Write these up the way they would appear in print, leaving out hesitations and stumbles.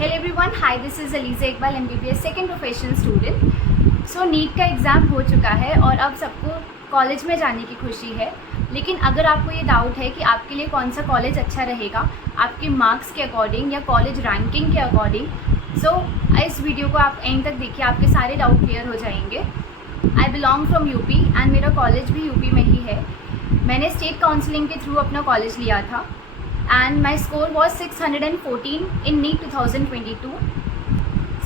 Hello everyone, hi this is Aliza Iqbal MBBS second professional student. So NEET का exam हो चुका है और अब सबको कॉलेज में जाने की खुशी है। लेकिन अगर आपको ये डाउट है कि आपके लिए कौन सा कॉलेज अच्छा रहेगा आपके मार्क्स के अकॉर्डिंग या कॉलेज रैंकिंग के अकॉर्डिंग, सो इस वीडियो को आप एंड तक देखिए, आपके सारे डाउट क्लियर हो जाएंगे। I belong from UP and मेरा कॉलेज भी यूपी में ही है। मैंने स्टेट काउंसलिंग के थ्रू अपना कॉलेज लिया था and my score was 614 in NEET 2022।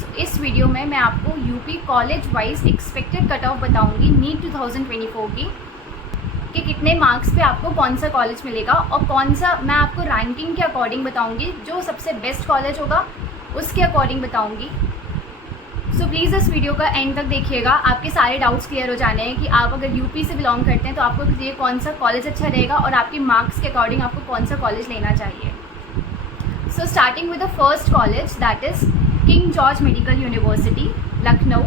So इस वीडियो में मैं आपको UP college wise expected cut off बताऊंगी NEET 2024 की कि कितने मार्क्स पे आपको कौन सा कॉलेज मिलेगा और कौन सा मैं आपको रैंकिंग के अकॉर्डिंग बताऊंगी, जो सबसे बेस्ट कॉलेज होगा उसके अकॉर्डिंग बताऊंगी। सो प्लीज़ इस वीडियो का एंड तक देखिएगा, आपके सारे डाउट्स क्लियर हो जाने हैं कि आप अगर यूपी से बिलोंग करते हैं तो आपको ये कौन सा कॉलेज अच्छा रहेगा और आपके मार्क्स के अकॉर्डिंग आपको कौन सा कॉलेज लेना चाहिए। So starting with the first college that is king George medical university Lucknow,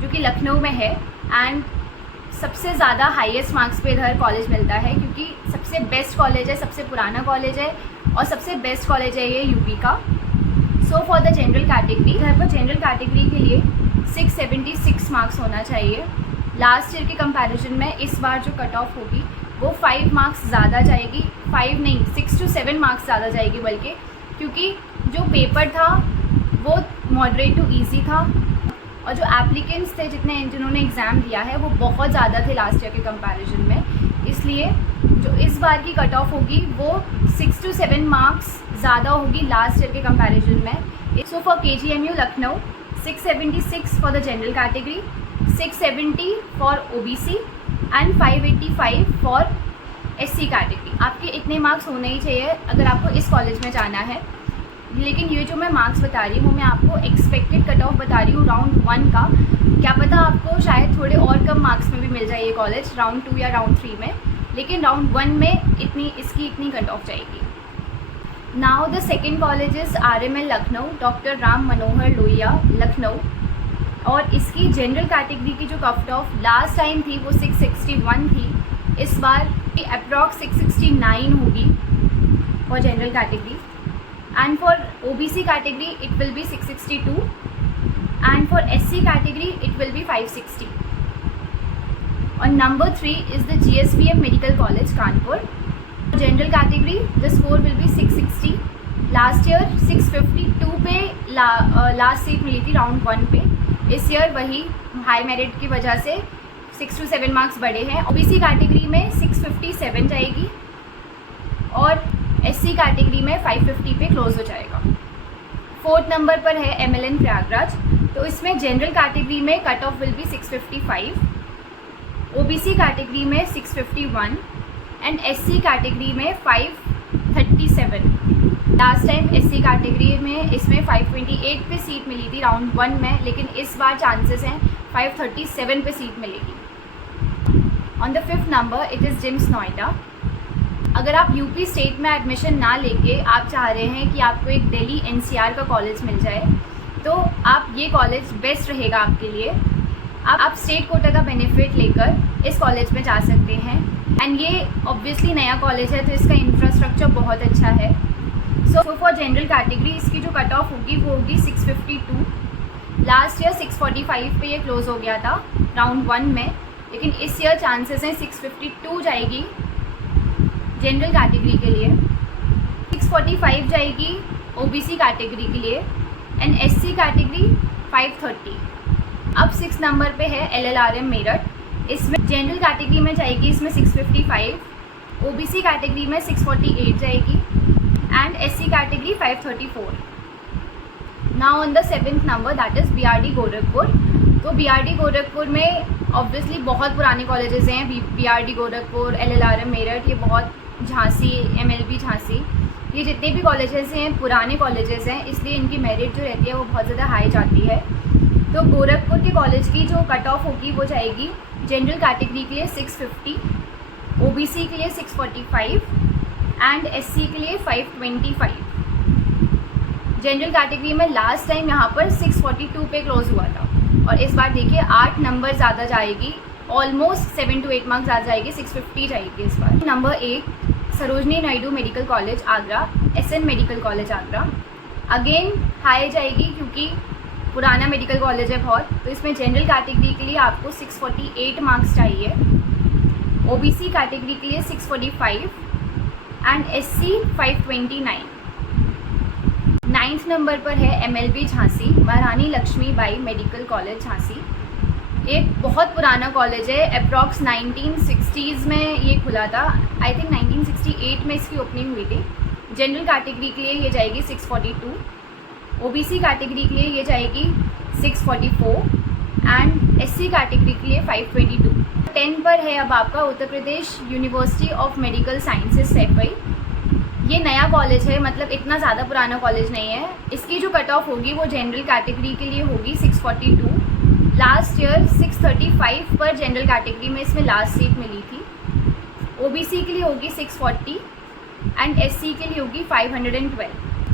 जो कि लखनऊ में है। एंड सबसे ज़्यादा हाईएस्ट मार्क्स पे इधर कॉलेज मिलता है क्योंकि सबसे बेस्ट कॉलेज है, सबसे पुराना कॉलेज है और सबसे बेस्ट कॉलेज है ये यूपी का। So for the general category, इधर पर जनरल कैटेगरी के लिए 676 मार्क्स होना चाहिए। लास्ट ईयर के कंपैरिजन में इस बार जो कट ऑफ होगी वो 5 मार्क्स ज़्यादा जाएगी, 5 नहीं 6 to 7 मार्क्स ज़्यादा जाएगी बल्कि, क्योंकि जो पेपर था वो मॉडरेट टू ईजी था और जो एप्लीकेंट्स थे जिन्होंने एग्ज़ाम दिया है वो बहुत ज़्यादा थे लास्ट ईयर के कंपैरिजन में। इसलिए जो इस बार की कट ऑफ होगी वो 6 to 7 मार्क्स ज़्यादा होगी लास्ट ईयर के कंपैरिजन में। So for KGMU Lucknow 676 for the general category, 670 for OBC and 585 for SC category. आपके इतने मार्क्स होने ही चाहिए अगर आपको इस कॉलेज में जाना है। लेकिन ये जो मैं मार्क्स बता रही हूँ मैं आपको एक्सपेक्टेड कट ऑफ बता रही हूँ राउंड 1 का। क्या पता आपको शायद थोड़े और कम मार्क्स में भी मिल जाए ये कॉलेज राउंड 2 या राउंड 3 में, लेकिन राउंड 1 में इसकी इतनी कट ऑफ जाएगी। Now the second college is RML Lucknow, doctor Ram Manohar Lohia Lucknow, और इसकी जनरल कैटेगरी की जो कट ऑफ लास्ट टाइम थी वो 661 थी। इस बार अप्रॉक्स 669 होगी for general category and for OBC category it will be 662 and for SC category it will be 560। और number 3 is the GSVM medical college Kanpur. General category the score will be 660। Last year 652 पे last seat मिली थी round 1 पे। इस year वही high merit की वजह से 6 to 7 marks बढ़े हैं। OBC कैटेगरी में 657 जाएगी और SC कैटेगरी में 550 पे क्लोज हो जाएगा। 4th नंबर पर है MLN प्रयागराज, तो इसमें जनरल कैटेगरी में cut off will be 655, OBC category में 651 एंड SC कैटेगरी में 537। लास्ट टाइम SC कैटेगरी में इसमें 528 पे सीट मिली थी राउंड 1 में, लेकिन इस बार चांसेस हैं 537 पे सीट मिलेगी। On the 5th number it is GIMS Noida. अगर आप यूपी स्टेट में एडमिशन ना लेके आप चाह रहे हैं कि आपको एक दिल्ली NCR का कॉलेज मिल जाए तो आप ये कॉलेज बेस्ट रहेगा आपके लिए। आप स्टेट कोटा का बेनिफिट लेकर इस कॉलेज में जा सकते हैं एंड ये ऑब्वियसली नया कॉलेज है तो इसका इंफ्रास्ट्रक्चर बहुत अच्छा है। सो फॉर जनरल कैटेगरी इसकी जो कट ऑफ होगी वो होगी 652। लास्ट ईयर 645 पे ये क्लोज हो गया था राउंड 1 में, लेकिन इस ईयर चांसेस हैं 652 जाएगी जनरल कैटेगरी के लिए, 645 जाएगी OBC कैटेगरी के लिए एंड SC कैटेगरी 530। अब 6 नंबर पे है LLRM मेरठ, इसमें जनरल कैटेगरी में जाएगी इसमें 655, OBC कैटेगरी में 648 जाएगी and SC category 534। Now on the 7th number that is BRD Gorakhpur. तो BRD गोरखपुर में ऑब्वियसली बहुत पुराने कॉलेजेस हैं, BRD गोरखपुर, LLRM मेरठ, ये बहुत झांसी, MLB झांसी, ये जितने भी कॉलेजेस हैं पुराने कॉलेजेस हैं, इसलिए इनकी मेरिट जो रहती है वो बहुत ज़्यादा हाई जाती है। तो गोरखपुर के कॉलेज की जो कट ऑफ होगी वो जाएगी जनरल कैटेगरी के लिए 650, OBC के लिए 645 एंड SC के लिए 525। जनरल कैटेगरी में लास्ट टाइम यहाँ पर 642 पे क्लोज हुआ था और इस बार देखिए 8 नंबर ज़्यादा जाएगी, ऑलमोस्ट 7 to 8 मार्क्स ज़्यादा जाएगी, 650 जाएगी इस बार। Number 8 Sarojini Naidu medical college Agra, SN medical college Agra. Again high जाएगी क्योंकि पुराना मेडिकल कॉलेज है बहुत, तो इसमें जनरल कैटेगरी के लिए आपको 648 मार्क्स चाहिए, ओबीसी कैटेगरी के लिए 645 एंड एससी 529। 9th नंबर पर है एमएलबी झांसी, महारानी लक्ष्मीबाई मेडिकल कॉलेज झांसी। एक बहुत पुराना कॉलेज है, अप्रॉक्स 1960s में ये खुला था। आई थिंक 1968 में इसकी ओपनिंग हुई थी। जनरल कैटेगरी के लिए ये जाएगी 642, ओबीसी कैटेगरी के लिए ये जाएगी 644 एंड एससी कैटेगरी के लिए 522। 10 पर है अब आपका Uttar Pradesh university of medical sciences Saifai. ये नया कॉलेज है, मतलब इतना ज़्यादा पुराना कॉलेज नहीं है। इसकी जो कट ऑफ होगी वो जनरल कैटेगरी के लिए होगी 642। लास्ट ईयर 635 पर जनरल कैटेगरी में इसमें लास्ट सीट मिली थी। ओबीसी के लिए होगी 640 एंड एससी के लिए होगी 512।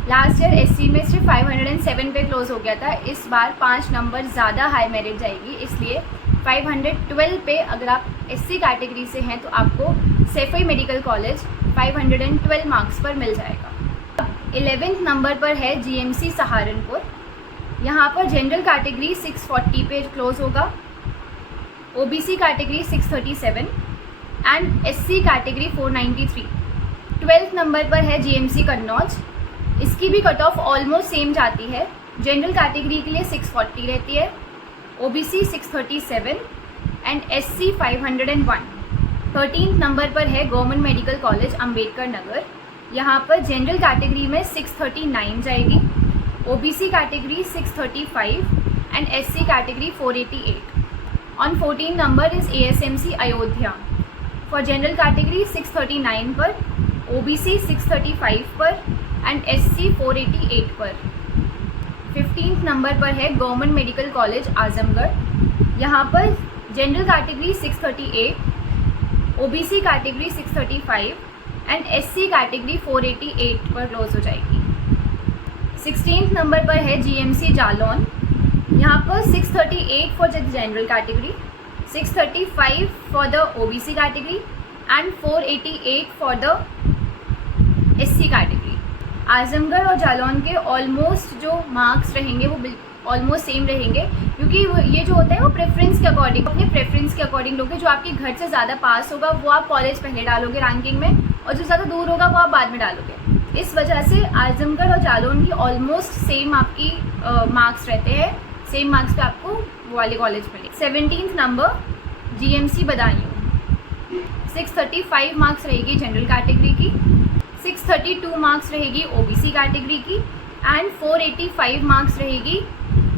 लास्ट ईयर एससी में सिर्फ 507 पे क्लोज हो गया था। इस बार 5 नंबर ज़्यादा हाई मेरिट जाएगी, इसलिए 512 पे अगर आप एससी कैटेगरी से हैं तो आपको सैफई मेडिकल कॉलेज 512 मार्क्स पर मिल जाएगा। 11th नंबर पर है जीएमसी सहारनपुर। यहाँ पर जनरल कैटेगरी 640 पे क्लोज होगा, OBC category 637 and SC category 493। 12th number पर है जीएमसी कन्नौज। इसकी भी कट ऑफ ऑलमोस्ट सेम जाती है। जनरल कैटेगरी के लिए 640 रहती है, OBC 637 and SC 501। 13th number पर है government medical college Ambedkar Nagar. यहाँ पर जनरल कैटेगरी में 639 जाएगी, OBC category 635 and SC category 488। On 14 number is एएसएमसी Ayodhya. For general category 639 पर, ओबीसी 635 पर एंड एससी 488 पर। 15th नंबर पर है गवर्नमेंट मेडिकल कॉलेज आजमगढ़। यहाँ पर general category 638, OBC category 635 and SC category 488 पर क्लोज हो जाएगी। 16th नंबर पर है जीएमसी जालौन। यहाँ पर 638 for general category, 635 for the OBC category and 488 for the SC category. Azamgarh और जालौन के ऑलमोस्ट जो मार्क्स रहेंगे वो ऑलमोस्ट सेम रहेंगे, क्योंकि ये जो होता है वो प्रेफरेंस के अकॉर्डिंग, अपने प्रेफरेंस के अकॉर्डिंग लोगे। जो आपके घर से ज़्यादा पास होगा वो आप कॉलेज पहले डालोगे रैंकिंग में, और जो ज़्यादा दूर होगा वो आप बाद में डालोगे। इस वजह से आजमगढ़ और जालौन की ऑलमोस्ट सेम आपकी मार्क्स रहते हैं। सेम मार्क्स पे आपको वो वाले कॉलेज मिले। 17th number GMC Badaun. 635 marks रहेगी जनरल कैटेगरी की, 632 मार्क्स रहेगी ओबीसी कैटेगरी की एंड 485 मार्क्स रहेगी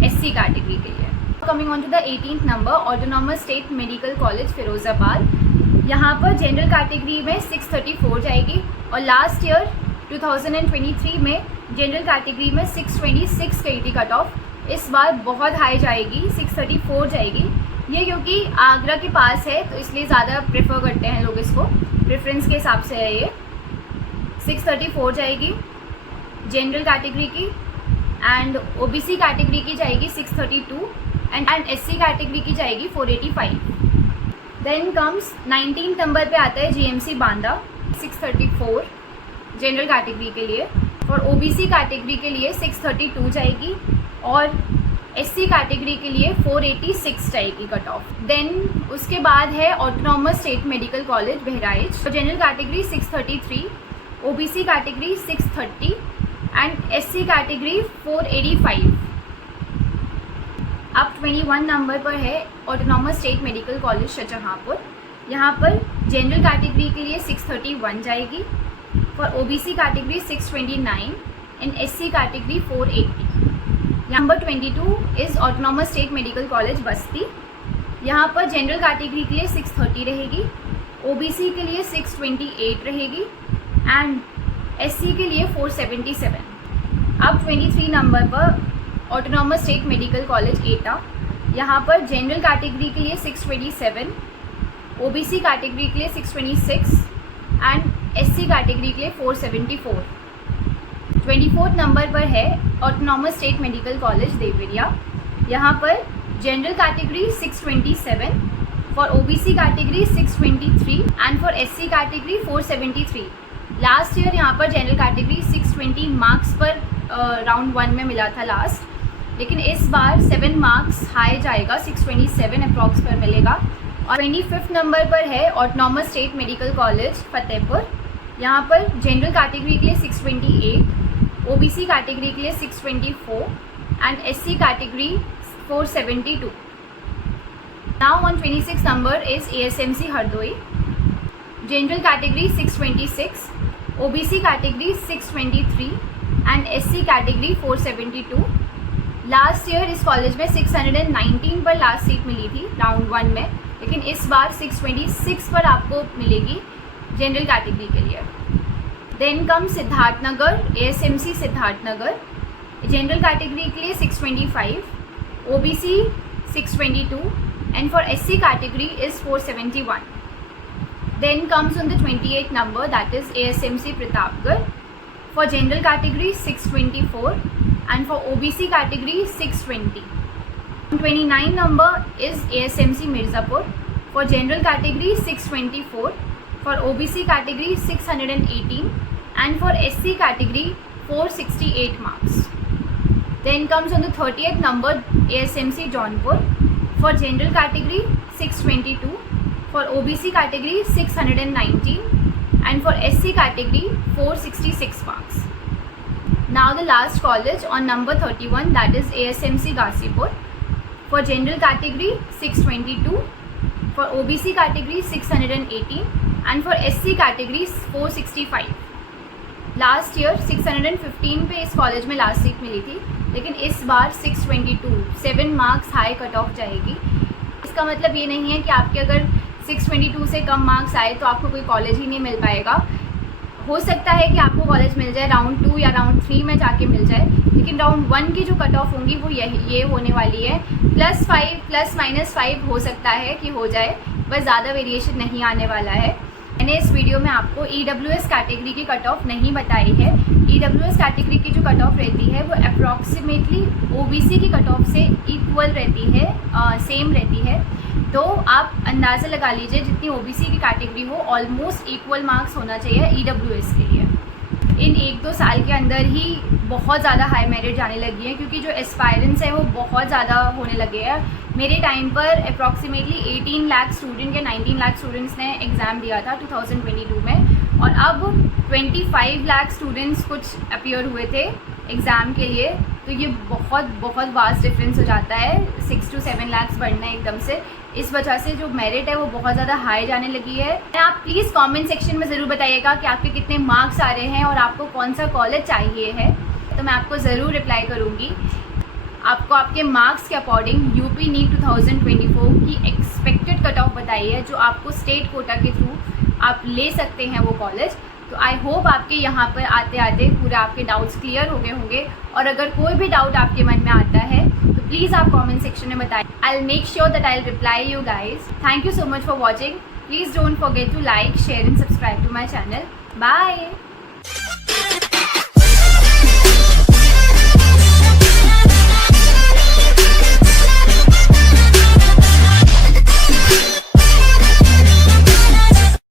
एससी कैटेगरी के लिए। Coming on to the 18th number autonomous state medical college Firozabad. यहाँ पर जनरल कैटेगरी में 634 जाएगी और लास्ट ईयर 2023 में जनरल कैटेगरी में 626 गई थी कट ऑफ। इस बार बहुत हाई जाएगी, 634 जाएगी। ये क्योंकि आगरा के पास है तो इसलिए ज़्यादा प्रेफर करते हैं लोग इसको, प्रेफरेंस के हिसाब से है ये। 634 जाएगी जनरल कैटेगरी की एंड ओबीसी कैटेगरी की जाएगी 632 एंड एससी कैटेगरी की जाएगी 485। देन कम्स 19th नंबर पे आता है जीएमसी बांदा। 634 जनरल कैटेगरी के लिए, और ओबीसी कैटेगरी के लिए 632 जाएगी और एससी कैटेगरी के लिए 486 जाएगी कट ऑफ। देन उसके बाद है autonomous state medical college Bahraich. General category 633, OBC category 630 and SC category 485। अब 21 नंबर पर है autonomous state medical college Shahjahanpur. यहाँ पर जनरल कैटेगरी के लिए 631 जाएगी, for OBC category 629 and SC category 480। Number 22 is autonomous state medical college बस्ती। यहाँ पर जनरल कैटेगरी के लिए 630 रहेगी, ओबीसी के लिए 628 रहेगी एंड एससी के लिए 477। अब 23 नंबर पर ऑटोनॉमस स्टेट मेडिकल कॉलेज एटा। यहाँ पर जनरल कैटेगरी के लिए 627, ओबीसी कैटेगरी के लिए 626 एंड एससी कैटेगरी के लिए 474। 24th नंबर पर है autonomous state medical college Deoria. यहाँ पर general category 627, for OBC category 623 and for SC category 473। Last year यहाँ पर जनरल कैटेगरी 620 मार्क्स पर राउंड 1 में मिला था लास्ट, लेकिन इस बार 7 मार्क्स हाई जाएगा, 627 अप्रॉक्स पर मिलेगा। और 25 नंबर पर है autonomous state medical college Fatehpur. यहाँ पर जनरल कैटेगरी के लिए 628, ओबीसी कैटेगरी के लिए 624 and SC category 472। Now on 26 number is एएसएमसी Hardoi. General category 626, OBC category 623 and SC category 472। Last year इस कॉलेज में 619 पर लास्ट सीट मिली थी राउंड 1 में, लेकिन इस बार 626 पर आपको मिलेगी जनरल कैटेगरी के लिए। Then come Siddharthnagar, ASMC Siddharthnagar. General category के लिए 625, OBC 622 and for SC category is 471। Then comes on the 28 number, that is ASMC Pratapgarh. For general category 624 and for OBC category 620. 29 number is ASMC Mirzapur. For general category 624, for OBC category 618 and for SC category 468 marks. Then comes on the 30th number ASMC Jaunpur. For general category 622, for OBC category 619 and for SC category 466 marks. Now the last college on number 31, that is ASMC Ghazipur. For general category 622, for OBC category 618 and for SC category 465. Last year 615 पे इस college में last seat मिली थी, लेकिन इस बार 622, 7 marks high cut off जाएगी। इसका मतलब ये नहीं है कि आपके अगर 622 से कम मार्क्स आए तो आपको कोई कॉलेज ही नहीं मिल पाएगा। हो सकता है कि आपको कॉलेज मिल जाए राउंड 2 या राउंड 3 में जाके मिल जाए, लेकिन राउंड 1 की जो कट ऑफ होंगी वो ये होने वाली है। +5 ±5 हो सकता है कि हो जाए, बस ज़्यादा वेरिएशन नहीं आने वाला है। मैंने इस वीडियो में आपको EWS कैटेगरी की कट ऑफ नहीं बताई है। EWS कैटेगरी की जो कट ऑफ रहती है वो अप्रॉक्सीमेटली OBC की कट ऑफ से इक्वल रहती है, सेम रहती है। तो आप अंदाज़ा लगा लीजिए जितनी OBC की कैटेगरी हो ऑलमोस्ट इक्वल मार्क्स होना चाहिए EWS के लिए। इन 1-2 साल के अंदर ही बहुत ज़्यादा हाई मेरिट जाने लगी है, क्योंकि जो एस्पायरेंट्स हैं वो बहुत ज़्यादा होने लगे हैं। मेरे टाइम पर अप्रॉक्सीमेटली 18 लाख स्टूडेंट या 19 लाख स्टूडेंट्स ने एग्ज़ाम दिया था 2022 में, और अब 25 लाख स्टूडेंट्स कुछ अपीयर हुए थे एग्ज़ाम के लिए। तो ये बहुत वास्ट डिफरेंस हो जाता है, 6 to 7 लाख बढ़ना एकदम से। इस वजह से जो मेरिट है वो बहुत ज़्यादा हाई जाने लगी है। आप प्लीज़ कमेंट सेक्शन में ज़रूर बताइएगा कि आपके कितने मार्क्स आ रहे हैं और आपको कौन सा कॉलेज चाहिए है, तो मैं आपको ज़रूर रिप्लाई करूँगी। आपको आपके मार्क्स के अकॉर्डिंग यूपी नीट 2024 की एक्सपेक्टेड कट ऑफ बताई है, जो आपको स्टेट कोटा के थ्रू आप ले सकते हैं वो कॉलेज। तो आई होप आपके यहाँ पर आते आते पूरे आपके डाउट्स क्लियर हो गए होंगे, और अगर कोई भी डाउट आपके मन में आता है तो प्लीज़ आप कमेंट सेक्शन में बताएं। I will make sure that I will reply you guys. Thank you so much for watching. Please don't forget to like, share and subscribe to my channel. Bye.